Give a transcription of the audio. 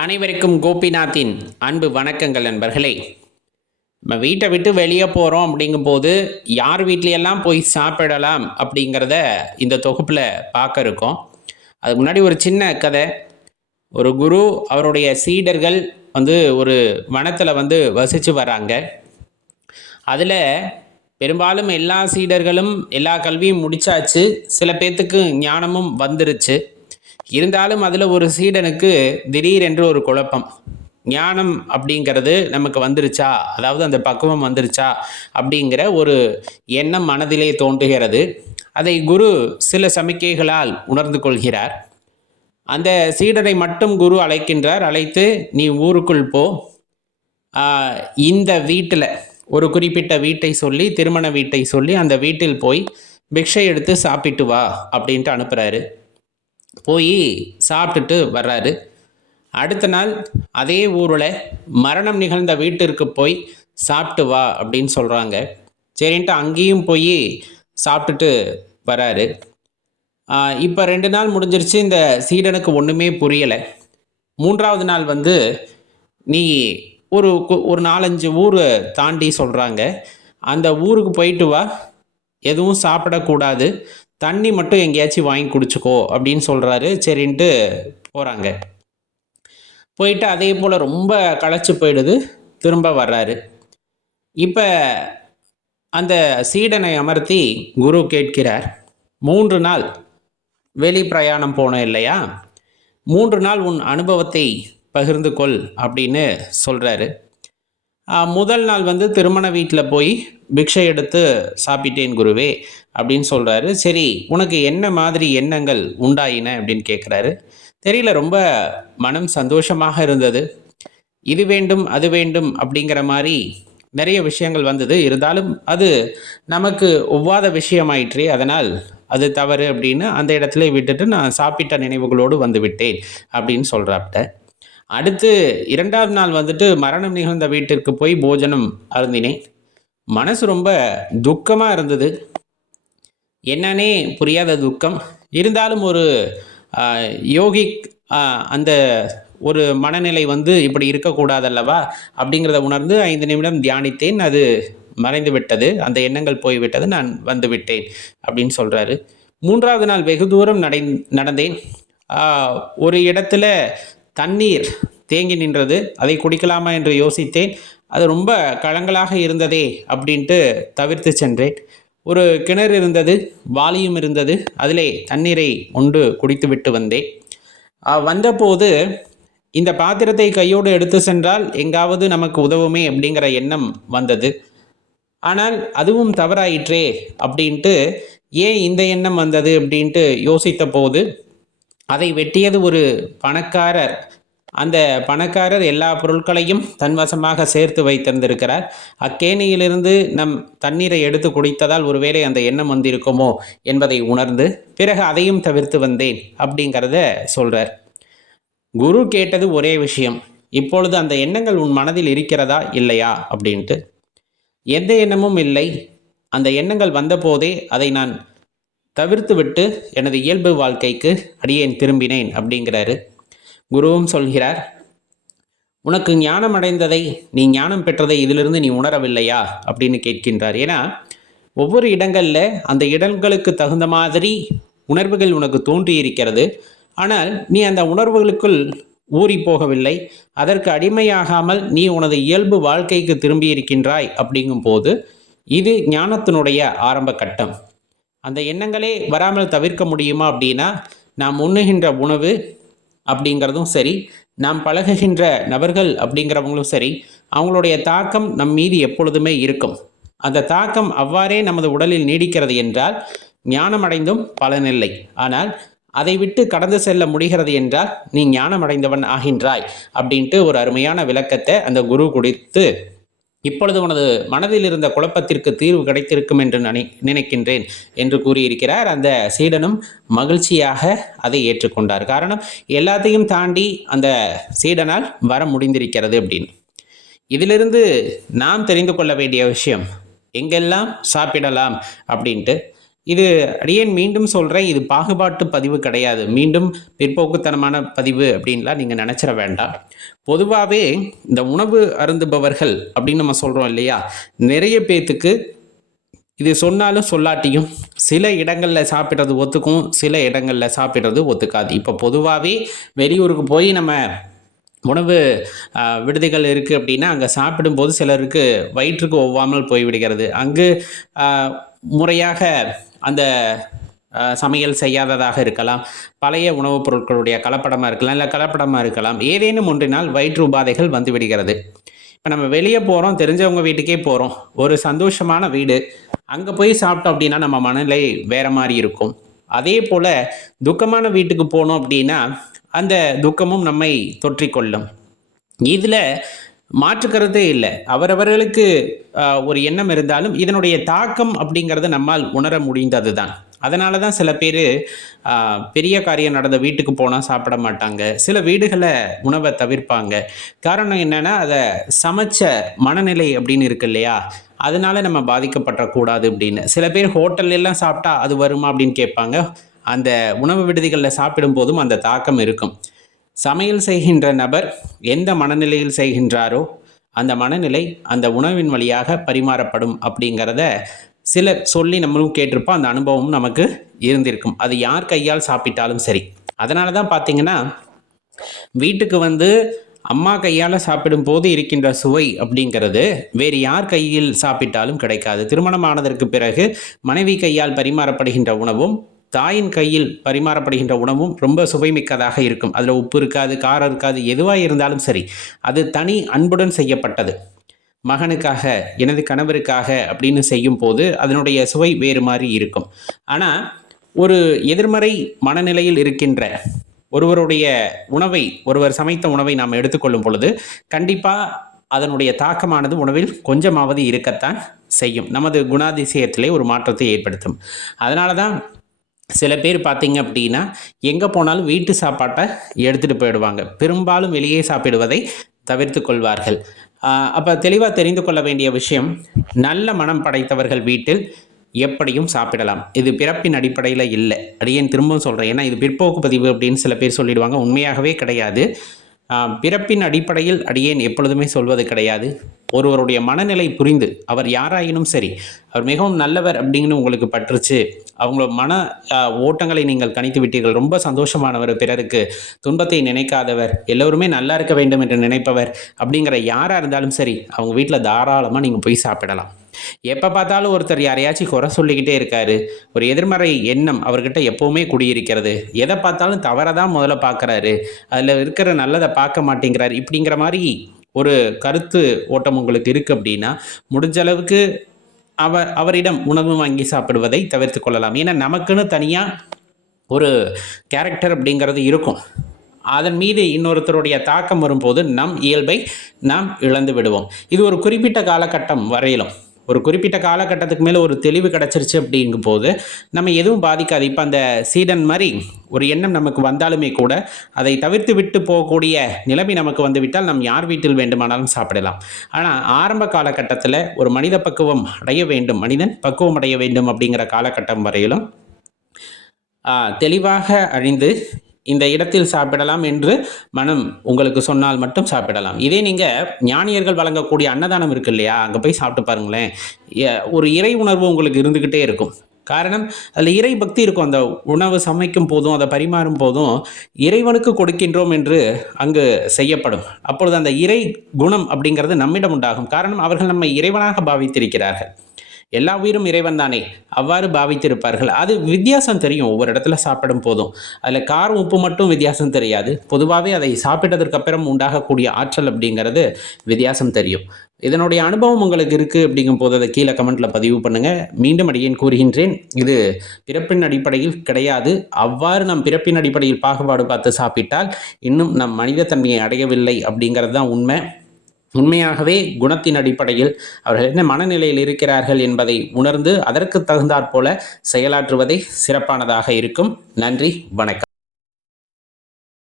அனைவருக்கும் கோபிநாத்தின் அன்பு வணக்கங்கள் நண்பர்களே. நம்ம வீட்டை விட்டு வெளியே போகிறோம் அப்படிங்கும்போது யார் வீட்லையெல்லாம் போய் சாப்பிடலாம் அப்படிங்கிறத இந்த தொகுப்பில் பார்க்க இருக்கோம். அதுக்கு முன்னாடி ஒரு சின்ன கதை. ஒரு குரு அவருடைய சீடர்கள் வந்து ஒரு வனத்தில் வந்து வசித்து வராங்க. அதில் பெரும்பாலும் எல்லா சீடர்களும் எல்லா கல்வியும் முடித்தாச்சு சில பேர்த்துக்கு ஞானமும் வந்துருச்சு. இருந்தாலும் அதில் ஒரு சீடனுக்கு திடீரென்று ஒரு குழப்பம். ஞானம் அப்படிங்கிறது நமக்கு வந்துருச்சா? அதாவது அந்த பக்குவம் வந்துருச்சா? அப்படிங்கிற ஒரு எண்ணம் மனதிலே தோன்றுகிறது. அதை குரு சில சமிக்கைகளால் உணர்ந்து கொள்கிறார். அந்த சீடரை மட்டும் குரு அழைக்கின்றார். அழைத்து நீ ஊருக்குள் போ. இந்த வீட்டில் ஒரு குறிப்பிட்ட வீட்டை சொல்லி திருமண வீட்டை சொல்லி அந்த வீட்டில் போய் பிக்ஷை எடுத்து சாப்பிட்டு வா அப்படின்ட்டு அனுப்புகிறாரு போய் சாப்பிட்டுட்டு வர்றாரு. அடுத்த நாள் அதே ஊரில் மரணம் நிகழ்ந்த வீட்டிற்கு போய் சாப்பிட்டு வா அப்படின்னு சொல்கிறாங்க சரின்ட்டு அங்கேயும் போய் சாப்பிட்டுட்டு வராரு இப்போ ரெண்டு நாள் முடிஞ்சிருச்சு. இந்த சீடனுக்கு ஒன்றுமே புரியலை. மூன்றாவது நாள் வந்து நீ ஒரு கு- ஒரு நாலஞ்சு ஊர் தாண்டி சொல்கிறாங்க அந்த ஊருக்கு போயிட்டு வா. எதுவும் சாப்பிடக்கூடாது. தண்ணி மட்டும் எங்கேயாச்சும் வாங்கி குடிச்சுக்கோ அப்படின்னு சொல்கிறாரு சரின்ட்டு போகிறாங்க போயிட்டு அதே போல் ரொம்ப களைச்சி போயிடுது. திரும்ப வர்றாரு. இப்போ அந்த சீடனை அமர்த்தி குரு கேட்கிறார் மூன்று நாள் வெளி பிரயாணம் போனோம் இல்லையா? மூன்று நாள் உன் அனுபவத்தை பகிர்ந்து கொள் அப்படின்னு சொல்கிறாரு முதல் நாள் வந்து திருமண வீட்டில் போய் பிக்ஷை எடுத்து சாப்பிட்டேன் குருவே அப்படின்னு சொல்கிறாரு சரி உனக்கு என்ன மாதிரி எண்ணங்கள் உண்டாயின அப்படின்னு கேட்குறாரு தெரியல ரொம்ப மனம் சந்தோஷமாக இருந்தது. இது வேண்டும் அது வேண்டும் அப்படிங்கிற மாதிரி நிறைய விஷயங்கள் வந்தது. இருந்தாலும் அது நமக்கு ஒவ்வாத விஷயமாயிற்றே அதனால் அது தவறு அப்படின்னு அந்த இடத்துல விட்டுட்டு நான் சாப்பிட்ட நினைவுகளோடு வந்து விட்டேன் அப்படின்னு சொல்கிறாப்ட அடுத்து இரண்டாவது நாள் வந்துட்டு மரணம் நிகழ்ந்த வீட்டிற்கு போய் போஜனம் அருந்தினேன். மனசு ரொம்ப துக்கமாக இருந்தது. என்னன்னே புரியாத துக்கம். இருந்தாலும் ஒரு யோகிக் அந்த ஒரு மனநிலை வந்து இப்படி இருக்கக்கூடாதல்லவா அப்படிங்கிறத உணர்ந்து ஐந்து நிமிடம் தியானித்தேன். அது மறைந்து விட்டது. அந்த எண்ணங்கள் போய்விட்டது. நான் வந்து விட்டேன் அப்படின்னு சொல்கிறாரு மூன்றாவது நாள் வெகு தூரம் நடை நடந்தேன். ஒரு இடத்துல தண்ணீர் தேங்கி நின்றது அதை குடிக்கலாமா என்று யோசித்தேன். அது ரொம்ப கலங்கலாக இருந்ததே அப்படின்ட்டு தவிர்த்து சென்றேன். ஒரு கிணறு இருந்தது வாலியும் இருந்தது அதிலே தண்ணீரை உண்டு குடித்து விட்டு வந்தேன் வந்தபோது இந்த பாத்திரத்தை கையோடு எடுத்து சென்றால் எங்காவது நமக்கு உதவுமே அப்படிங்கிற எண்ணம் வந்தது. ஆனால் அதுவும் தவறாயிற்றே அப்படின்ட்டு ஏன் இந்த எண்ணம் வந்தது அப்படின்ட்டு யோசித்த போது அதை வெட்டியது ஒரு பணக்காரர். அந்த பணக்காரர் எல்லா பொருட்களையும் தன்வசமாக சேர்த்து வைத்திருந்திருக்கிறார். அக்கேணியிலிருந்து நம் தண்ணீரை எடுத்து குடித்ததால் ஒருவேளை அந்த எண்ணம் வந்திருக்குமோ என்பதை உணர்ந்து பிறகு அதையும் தவிர்த்து வந்தேன் அப்படிங்கிறத சொல்கிறார் குரு கேட்டது ஒரே விஷயம் இப்பொழுது அந்த எண்ணங்கள் உன் மனதில் இருக்கிறதா இல்லையா? அப்படின்ட்டு. எந்த எண்ணமும் இல்லை. அந்த எண்ணங்கள் வந்தபோதே அதை நான் தவிர்த்துவிட்டு எனது இயல்பு வாழ்க்கைக்கு அடியேன் திரும்பினேன் அப்படிங்கிறாரு. குருவும் சொல்கிறார் உனக்கு ஞானம் அடைந்ததை நீ ஞானம் பெற்றதை இதிலிருந்து நீ உணரவில்லையா? அப்படின்னு கேட்கின்றார். ஏன்னா ஒவ்வொரு இடங்களில் அந்த இடங்களுக்கு தகுந்த மாதிரி உணர்வுகள் உனக்கு தோன்றி இருக்கிறது ஆனால் நீ அந்த உணர்வுகளுக்குள் ஊறி போகவில்லை. அதற்கு அடிமையாகாமல் நீ உனது இயல்பு வாழ்க்கைக்கு திரும்பி இருக்கின்றாய் அப்படிங்கும்போது இது ஞானத்தினுடைய ஆரம்ப கட்டம். அந்த எண்ணங்களே வராமல் தவிர்க்க முடியுமா அப்படின்னா நாம் உண்ணுகின்ற உணவு அப்படிங்கிறதும் சரி நாம் பழகுகின்ற நபர்கள் அப்படிங்கிறவங்களும் சரி அவங்களுடைய தாக்கம் நம் மீது எப்பொழுதுமே இருக்கும். அந்த தாக்கம் அவ்வாறே நமது உடலில் நீடிக்கிறது என்றால் ஞானம் அடைந்தும் பலனில்லை. ஆனால் அதை விட்டு கடந்து செல்ல முடிகிறது என்றால் நீ ஞானம் அடைந்தவன் ஆகின்றாய் அப்படின்ட்டு ஒரு அருமையான விளக்கத்தை அந்த குரு கொடுத்து இப்பொழுது உனது மனதில் இருந்த குழப்பத்திற்கு தீர்வு கிடைத்திருக்கும் என்று நினை நினைக்கின்றேன் என்று கூறியிருக்கிறார். அந்த சீடனும் மகிழ்ச்சியாக அதை ஏற்றுக்கொண்டார். காரணம் எல்லாத்தையும் தாண்டி அந்த சீடனால் வர முடிந்திருக்கிறது அப்படின்னு. இதிலிருந்து நாம் தெரிந்து கொள்ள வேண்டிய விஷயம் எங்கெல்லாம் சாப்பிடலாம் அப்படின்ட்டு இது அடியேன் மீண்டும் சொல்கிறேன் இது பாகுபாட்டு பதிவு கிடையாது. மீண்டும் பிற்போக்குத்தனமான பதிவு அப்படின்லாம் நீங்கள் நினச்சிட வேண்டாம். பொதுவாகவே இந்த உணவு அருந்துபவர்கள் அப்படின்னு நம்ம சொல்கிறோம் இல்லையா? நிறைய பேத்துக்கு இது சொன்னாலும் சொல்லாட்டியும் சில இடங்களில் சாப்பிட்றது ஒத்துக்கும் சில இடங்களில் சாப்பிட்றது ஒத்துக்காது. இப்போ பொதுவாகவே வெளியூருக்கு போய் நம்ம உணவு விடுதிகள் இருக்குது அப்படின்னா அங்கே சாப்பிடும்போது சிலருக்கு வயிற்றுக்கு ஒவ்வாமல் போய்விடுகிறது. அங்கு முறையாக அந்த சமையல் செய்யாததாக இருக்கலாம். பழைய உணவுப் பொருட்களுடைய கலப்படமாக இருக்கலாம் இல்லை கலப்படமாக இருக்கலாம். ஏதேனும் ஒன்றினால் வயிற்று உபாதைகள் வந்துவிடுகிறது இப்போ நம்ம வெளியே போகிறோம் தெரிஞ்சவங்க வீட்டுக்கே போகிறோம் ஒரு சந்தோஷமான வீடு. அங்கே போய் சாப்பிட்டோம் அப்படின்னா நம்ம மனநிலை வேறு மாதிரி இருக்கும். அதே போல் துக்கமான வீட்டுக்கு போனோம் அப்படின்னா அந்த துக்கமும் நம்மை தொற்றிக்கொள்ளும். இதில் மாற்றுக்கிறதே இல்லை. அவரவர்களுக்கு ஒரு எண்ணம் இருந்தாலும் இதனுடைய தாக்கம் அப்படிங்கிறத நம்மால் உணர முடிந்தது தான் அதனால தான் சில பேர் பெரிய காரியம் நடந்த வீட்டுக்கு போனால் சாப்பிட மாட்டாங்க. சில வீடுகளை உணவை தவிர்ப்பாங்க. காரணம் என்னென்னா அதை சமைச்ச மனநிலை அப்படின்னு இருக்கு இல்லையா? அதனால நம்ம பாதிக்கப்படக்கூடாது அப்படின்னு. சில பேர் ஹோட்டல்லாம் சாப்பிட்டா அது வருமா அப்படின்னு கேட்பாங்க. அந்த உணவு விடுதிகளில் சாப்பிடும் போதும் அந்த தாக்கம் இருக்கும். சமையல் செய்கின்ற நபர் எந்த மனநிலையில் செய்கின்றாரோ அந்த மனநிலை அந்த உணவின் வழியாக பரிமாறப்படும் அப்படிங்கிறத சிலர் சொல்லி நம்மளும் கேட்டிருப்போம். அந்த அனுபவம் நமக்கு இருந்திருக்கும். அது யார் கையால் சாப்பிட்டாலும் சரி. அதனால தான் பார்த்தீங்கன்னா வீட்டுக்கு வந்து அம்மா கையால் சாப்பிடும் போது இருக்கின்ற சுவை அப்படிங்கிறது வேறு யார் கையில் சாப்பிட்டாலும் கிடைக்காது. திருமணமானதற்கு பிறகு மனைவி கையால் பரிமாறப்படுகின்ற உணவும் தாயின் கையில் பரிமாறப்படுகின்ற உணவும் ரொம்ப சுவைமிக்கதாக இருக்கும். அதில் உப்பு இருக்காது காரம் இருக்காது எதுவாக இருந்தாலும் சரி அது தனி அன்புடன் செய்யப்பட்டது. மகனுக்காக எனது கணவருக்காக அப்படின்னு செய்யும் போது அதனுடைய சுவை வேறு மாதிரி இருக்கும். ஆனால் ஒரு எதிர்மறை மனநிலையில் இருக்கின்ற ஒருவருடைய உணவை ஒருவர் சமைத்த உணவை நாம் எடுத்துக்கொள்ளும் பொழுது கண்டிப்பாக அதனுடைய தாக்கமானது உணவில் கொஞ்சமாவது இருக்கத்தான் செய்யும். நமது குணாதிசயத்திலே ஒரு மாற்றத்தை ஏற்படுத்தும். அதனால தான் சில பேர் பார்த்தீங்க அப்படின்னா எங்கே போனாலும் வீட்டு சாப்பாட்டை எடுத்துகிட்டு போயிடுவாங்க. பெரும்பாலும் வெளியே சாப்பிடுவதை தவிர்த்து கொள்வார்கள். அப்போ தெளிவாக தெரிந்து கொள்ள வேண்டிய விஷயம் நல்ல மனம் படைத்தவர்கள் வீட்டில் எப்படியும் சாப்பிடலாம். இது பிறப்பின் அடிப்படையில் இல்லை. அடியேன் திரும்பவும் சொல்கிறேன் ஏன்னா இது பிற்போக்கு பதிவு அப்படின்னு சில பேர் சொல்லிடுவாங்க. உண்மையாகவே கிடையாது. பிறப்பின் அடிப்படையில் அடியேன் எப்பொழுதுமே சொல்வது கிடையாது? ஒருவருடைய மனநிலை புரிந்து அவர் யாராயினும் சரி அவர் மிகவும் நல்லவர் அப்படின்னு உங்களுக்கு பற்றுச்சு அவங்களோட மன ஓட்டங்களை நீங்கள் கணித்து விட்டீர்கள் ரொம்ப சந்தோஷமானவர் பிறருக்கு துன்பத்தை நினைக்காதவர் எல்லோருமே நல்லா இருக்க வேண்டும் என்று நினைப்பவர் அப்படிங்கிற யாராக இருந்தாலும் சரி அவங்க வீட்டில் தாராளமாக நீங்கள் போய் சாப்பிடலாம். எப்போ பார்த்தாலும் ஒருத்தர் யாரையாச்சும் குறை சொல்லிக்கிட்டே இருக்காரு ஒரு எதிர்மறை எண்ணம் அவர்கிட்ட எப்போவுமே குடியிருக்கிறது எதை பார்த்தாலும் தவறை தான் முதல்ல பார்க்குறாரு அதில் இருக்கிற நல்லதை பார்க்க மாட்டேங்கிறார் இப்படிங்கிற மாதிரி ஒரு கருத்து ஓட்டம் உங்களுக்கு இருக்குது அப்படின்னா முடிஞ்ச அளவுக்கு அவர் அவரிடம் உணவு வாங்கி சாப்பிடுவதை தவிர்த்து கொள்ளலாம். ஏன்னா நமக்குன்னு தனியாக ஒரு கேரக்டர் அப்படிங்கிறது இருக்கும். அதன் மீது இன்னொருத்தருடைய தாக்கம் வரும்போது நம் இயல்பை நாம் இழந்து விடுவோம். இது ஒரு குறிப்பிட்ட காலகட்டம் வரையிலும். ஒரு குறிப்பிட்ட காலகட்டத்துக்கு மேலே ஒரு தெளிவு கிடச்சிருச்சு அப்படிங்கும் போது நம்ம எதுவும் பாதிக்காது. இப்போ அந்த சீடன் மாதிரி ஒரு எண்ணம் நமக்கு வந்தாலுமே கூட அதை தவிர்த்து விட்டு போகக்கூடிய நிலைமை நமக்கு வந்துவிட்டால் நம் நாம் யார் வீட்டில் வேண்டுமானாலும் சாப்பிடலாம். ஆனால் ஆரம்ப காலகட்டத்தில் ஒரு மனித பக்குவம் அடைய வேண்டும் மனிதன் பக்குவம் அடைய வேண்டும் அப்படிங்கிற காலகட்டம் வரையிலும் தெளிவாக அழிந்து இந்த இடத்தில் சாப்பிடலாம் என்று மனம் உங்களுக்கு சொன்னால் மட்டும் சாப்பிடலாம். இதே நீங்கள் ஞானியர்கள் வழங்கக்கூடிய அன்னதானம் இருக்கு இல்லையா? அங்கே போய் சாப்பிட்டு பாருங்களேன். ஒரு இறை உணர்வு உங்களுக்கு இருந்துக்கிட்டே இருக்கும். காரணம் அதில் இறை பக்தி இருக்கும். அந்த உணவு சமைக்கும் போதும் அதை பரிமாறும் போதும் இறைவனுக்கு கொடுக்கின்றோம் என்று அங்கு செய்யப்படும். அப்பொழுது அந்த இறை குணம் அப்படிங்கிறது நம்மிடம் உண்டாகும். காரணம் அவர்கள் நம்மை இறைவனாக பாவித்திருக்கிறார்கள். எல்லா உயிரும் இறைவன் தானே அவ்வாறு பாவித்திருப்பார்கள். அது வித்தியாசம் தெரியும். ஒவ்வொரு இடத்துல சாப்பிடும் போதும். அதில் காரம் உப்பு மட்டும் வித்தியாசம் தெரியாது. பொதுவாகவே அதை சாப்பிட்டதற்கு அப்புறம் உண்டாகக்கூடிய ஆற்றல் அப்படிங்கிறது வித்தியாசம் தெரியும். இதனுடைய அனுபவம் உங்களுக்கு இருக்குது அப்படிங்கும் போது அதை கீழே கமெண்ட்டில் பதிவு பண்ணுங்கள் மீண்டும் அடியேன் கூறுகின்றேன். இது பிறப்பின் அடிப்படையில் கிடையாது. அவ்வாறு நம் பிறப்பின் அடிப்படையில் பாகுபாடு பார்த்து சாப்பிட்டால் இன்னும் நம் மனிதத்தன்மையை அடையவில்லை அப்படிங்கிறது தான் உண்மை. உண்மையாகவே குணத்தின் அடிப்படையில் அவர்கள் என்ன மனநிலையில் இருக்கிறார்கள் என்பதை உணர்ந்து அதற்கு தகுந்தாற்போல செயலாற்றுவதே சிறப்பானதாக இருக்கும். நன்றி வணக்கம்.